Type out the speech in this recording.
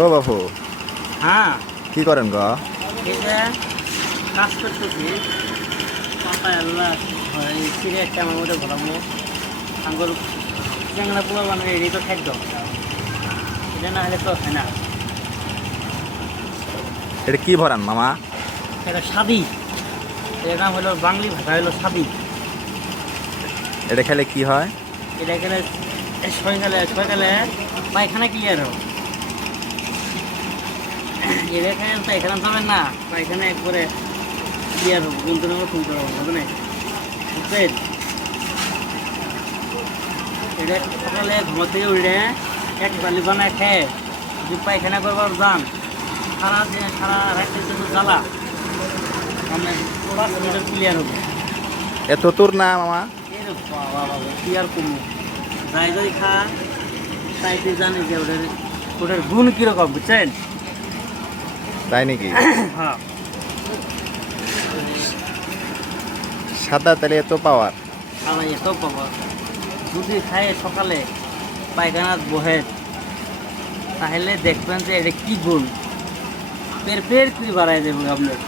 ও বাপু, হ্যাঁ, কি করেন গো? এই যে কাজ করতেছি পাতা এল্লা হয় সিরে একটা আমার মধ্যে ঘোরামো আঙ্গুর চ্যাংড়া পোলা বানাবে এটাই তো খাদ্য। এটা না হলে তো হয় না। এটা কি ভরান মামা? এটা স্বাদি, এটার নাম হলো বাঙালি ভাষা হলো স্বাদি। এটা খেলে কি হয়? এটা গেলে সকালে পায়খানা ক্লিয়ার হোক। এটা খেলে তো এখানে যাবেন না, পায়খানা একবারে ক্লিয়ার হোক, কিন্তু ফোন করা হবে না, বুঝছেন? এটা সকালে ঘুমো থেকে উঠে এক বালি বানায় খেয়ে যদি পায়খানা করবার যান, সারা দিন সারা রাত্রে কিন্তু জ্বালা আপনার 5 মিনিট ক্লিয়ার হবে। এত তোর না মামা? এর বাবা বাবা কি আর কমু, যাই যাই খা তাই তুই জানি যে ওটার গুণ কীরকম, বুঝছেন? তাই নাকি? হ্যাঁ, সাদা তেলে এত পাওয়ার? আমার এত পাবো যদি খায় সকালে পায়খানা বহে, তাহলে দেখবেন যে এটা কি গুণ, পের পের করে বাড়াই দেবো আপনার।